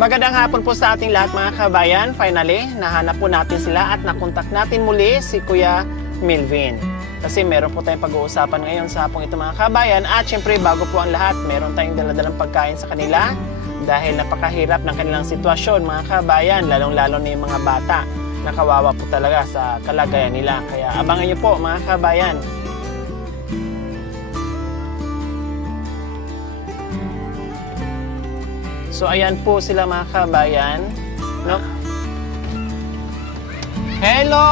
Magandang hapon po sa ating lahat mga kabayan. Finally, nahanap po natin sila at nakontak natin muli si Kuya Melvin. Kasi meron po tayong pag-uusapan ngayon sa hapong ito mga kabayan. At syempre bago po ang lahat, meron tayong daladalang pagkain sa kanila. Dahil napakahirap ng kanilang sitwasyon mga kabayan, lalong-lalo na yung mga bata. Nakawawa po talaga sa kalagayan nila. Kaya abangan nyo po mga kabayan. So ayan po sila mga kabayan. No? Hello!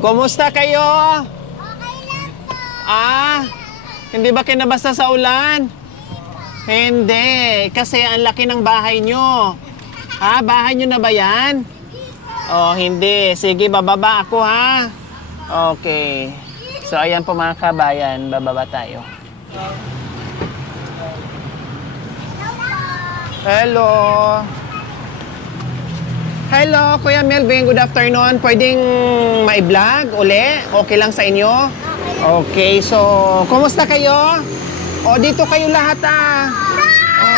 Kumusta kayo? Okay lang po. Hindi ba kinabasa sa ulan? Hindi, kasi ang laki ng bahay nyo. Bahay nyo na ba yan? Oh, hindi. Sige, bababa ako ha. Okay. So ayan po mga kabayan, bababa tayo. Hello. Hello, Kuya Melvin. Good afternoon. Pwedeng ma-vlog uli? Okay lang sa inyo? Okay, so kumusta kayo? O, dito kayo lahat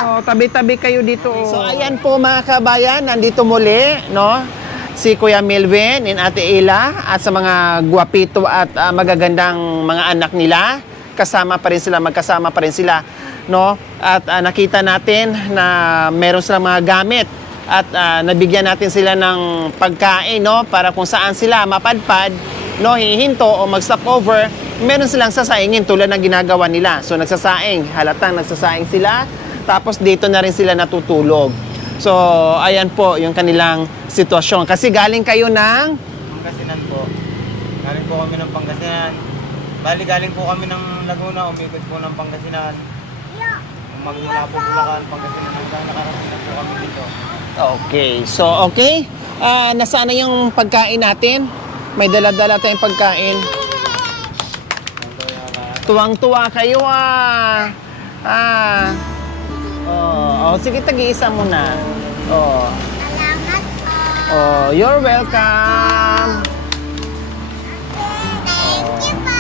O, tabi-tabi kayo dito. So, ayan po mga kabayan, nandito muli, no? Si Kuya Melvin and Ate Ella at sa mga guwapito at magagandang mga anak nila. Kasama pa rin sila, magkasama pa rin sila, no? At nakita natin na meron silang mga gamit at nabigyan natin sila ng pagkain, no? Para kung saan sila mapadpad, no? Hihinto o mag-stopover, meron silang sasaingin tulad ng ginagawa nila. So nagsasaing, halatang nagsasaing sila, tapos dito na rin sila natutulog. So ayan po yung kanilang sitwasyon. Kasi galing kayo ng Pangasinan po. Galing po kami ng Pangasinan. Bali galing po kami ng Laguna, umikot po ng Pangasinan. Magmula po Bulacan, Pangasinan hanggang nakarating na po kami dito. Okay. So, okay. Nasaan na yung pagkain natin? May dala-dala tayong pagkain. Tuwang-tuwa kayo sige, tag-iisa muna. Salamat po. You're welcome. Thank you po.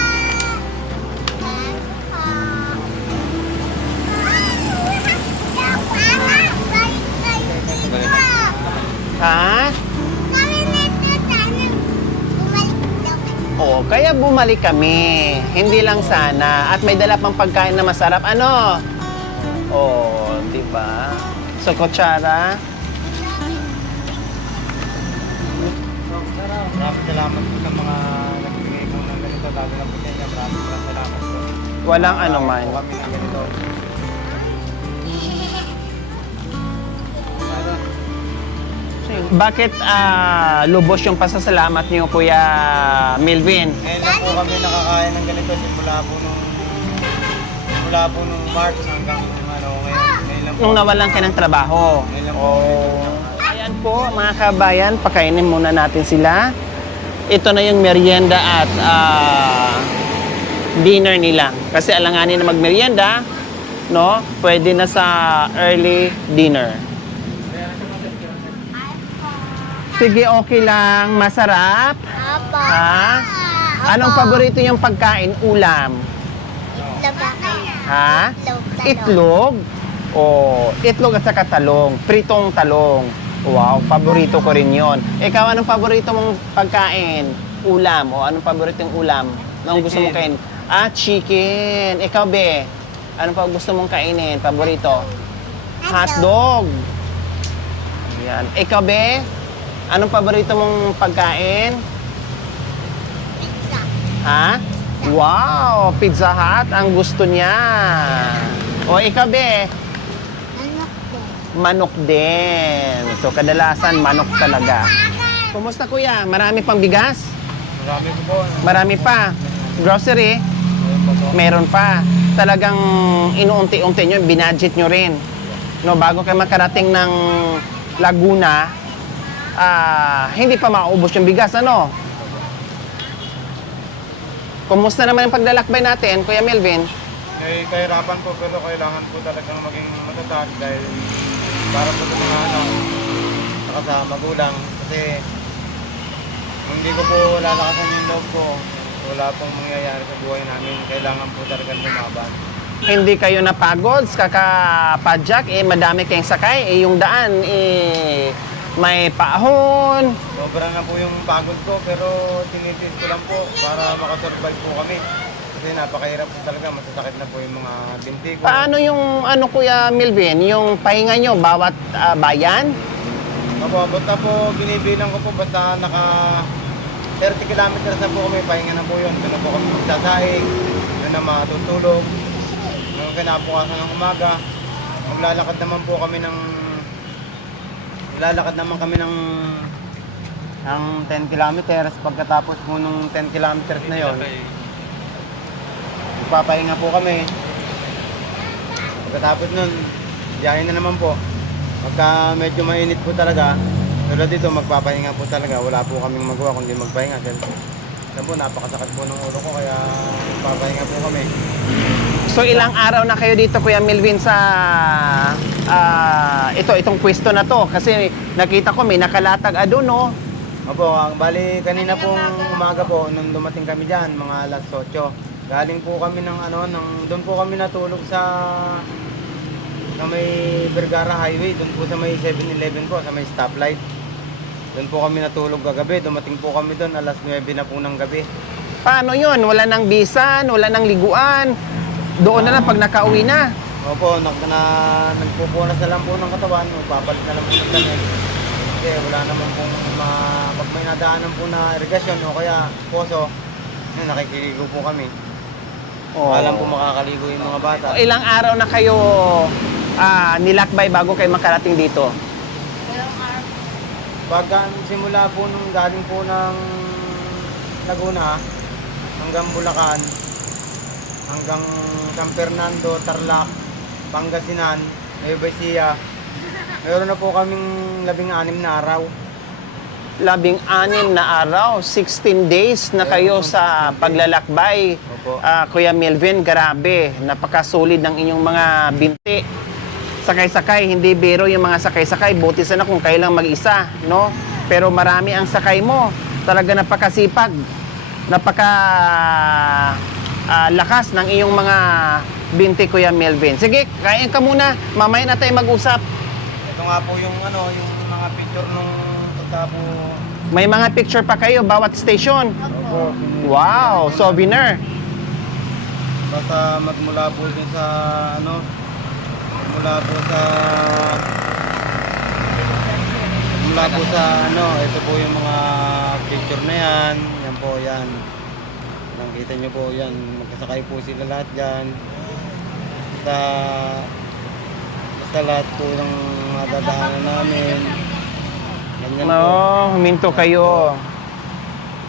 Ha? Kami nito sana bumalik daw kami. Kaya bumalik kami. Hindi lang sana. At may dala pang pagkain na masarap. Ano? Di ba? So, kutsara. Maraming salamat po sa mga nagbigay po ng ganito. Lalo na po sa inyo. Maraming salamat po. Walang ano man. Po kami ng ganito. Bakit lubos yung pasasalamat niyo, Kuya Melvin? Ngayon lang po kami nakakain ng ganito simula po nung March hanggang ngayon lang po. Nung nawalan ka ng trabaho. Ngayon lang po. Ayan po, mga kabayan, pakainin muna natin sila. Ito na yung merienda at dinner nila. Kasi alanganin na magmerienda, no? Pwede na sa early dinner. Sige, okay lang. Masarap? Apo. Anong paborito yung pagkain? Ulam? Itlog ako. Itlog? Itlog at saka talong. Pritong talong. Wow, paborito ko rin yon. Ikaw, anong paborito mong pagkain? Ulam. Anong paborito yung ulam? Anong gusto mong kainin? Chicken. Ikaw, be? Anong pa gusto mong kainin? Paborito? Hotdog. Yan. Ikaw, be? Anong paborito mong pagkain? Pizza. Wow! Pizza Hut ang gusto niya. Ikaw, be? Manok Manok din. din. So, kadalasan, manok talaga. Kumusta, kuya? Marami pang bigas? Marami po. Marami pa. Grocery? Meron pa. Talagang inuunti-unti nyo, binudget nyo rin. No, bago kayo makarating ng Laguna, hindi pa maubos yung bigas, ano? Kumusta naman yung paglalakbay natin, Kuya Melvin? Kahirapan po pero kailangan po talagang maging matatag dahil para po sa mga saka sa magulang kasi kung hindi ko po lalakasan yung loob ko wala pong mangyayari sa buhay namin. Kailangan po talagang lumaban. Hindi kayo napagod sa kakapadyak, madami kayong sakay, yung daan, may paahon. Sobra na po yung pagod ko, pero tinitis ko lang po para makasurvive po kami. Kasi napakahirap po talaga, masasakit na po yung mga binti ko. Paano yung, Kuya Melvin, yung pahinga nyo, bawat bayan? Opo, basta po binibilang ko po, basta naka 30 kilometers na po kami, pahinga na po yun. Doon na po kami magsasaing, doon na matutulog. Nung kinabukasan ng umaga, maglalakad naman kami ng 10 kilometers. Pagkatapos po nung 10 kilometers na yon, magpapahinga po kami. Pagkatapos nun, biyahe na naman po. Pagka medyo mainit po talaga, tulad dito magpapahinga po talaga. Wala po kaming magawa kundi magpahinga. Alam po, napakasakit po ng ulo ko kaya magpapahinga po kami. So ilang araw na kayo dito, Kuya Melvin, sa itong pwesto na to? Kasi nakita ko may nakalatag doon, no? Opo, bali kanina pong umaga po nung dumating kami diyan, mga alas 8. Galing po kami doon po kami natulog sa may Vergara Highway, doon po sa may 7-Eleven po, sa may stoplight. Doon po kami natulog kagabi, dumating po kami doon alas 9 na po ng gabi. Paano yun? Wala nang bisan, wala nang liguan. Doon na lang pag nakauwi na. Opo, nagpupunas na lang po ng katawan, magpapalit na lang po ng damit. Kasi wala naman pong pag may nadaanan po na irigasyon o kaya poso, nakikiligo po kami. Alam po makakaligo yung mga bata. Ilang araw na kayo nilakbay bago kayo makarating dito? Pagka simula po nung galing po ng Laguna hanggang Bulacan, hanggang San Fernando, Tarlac, Pangasinan, Nueva Ecija, meron na po kaming 16 na araw. 16 na araw, 16 days na kayo sa paglalakbay. Opo. Kuya Melvin, grabe, napakasulit ng inyong mga binti. Sakay-sakay, hindi biro yung mga sakay-sakay. Buti sana kung kayo lang mag-isa, no? Pero marami ang sakay mo. Talaga napakasipag. Lakas ng iyong mga binti, Kuya Melvin. Sige, kain ka muna. Mamaya na tayo mag-usap. Ito nga po yung mga picture nung pagka po. May mga picture pa kayo bawat station. Opo. Wow, souvenir. Basta magmula po dun sa ito po yung mga picture na yan. Yan po, yan. Nakita nyo po yan. Magkasakay po sila lahat dyan. Basta lahat po ng madadaanan namin. Ganyan po. Huminto kayo.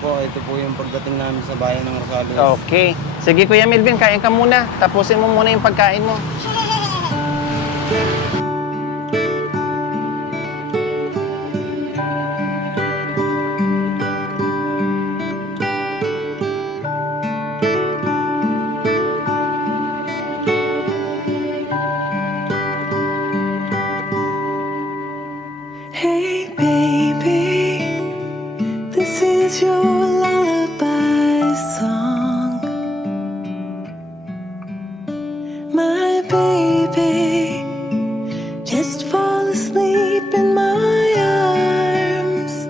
Ito po yung pagdating namin sa bayan ng Rosales. Okay. Sige, Kuya Melvin, kain ka muna. Tapusin mo muna yung pagkain mo. Hey baby, this is your lullaby song. My baby, just fall asleep in my arms.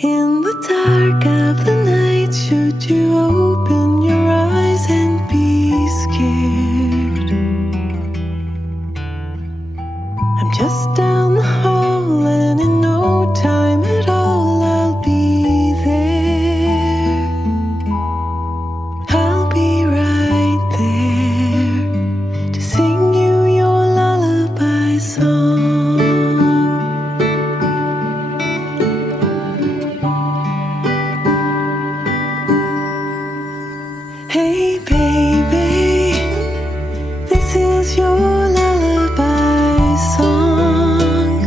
In the dark of the night, should you open your eyes and be scared? I'm just down the hall and in no time at all I'll be there. I'll be right there to sing you your lullaby song. Hey baby, this is your lullaby song.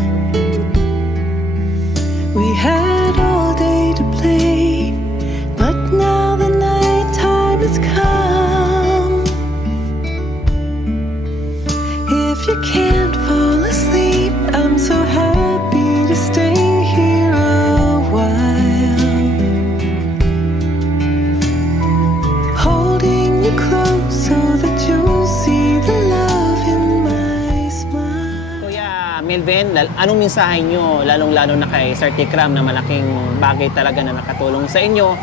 We had all day to play, but now the night time has come. If you can't fall asleep, I'm so happy to stay here a while, holding you close Anong mensahe nyo, lalong-lalo na kay Sir Tikram na malaking bagay talaga na nakatulong sa inyo?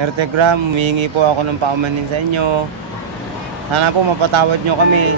Sir Tegram, humihingi po ako ng paumanhin sa inyo. Sana po mapatawad nyo kami.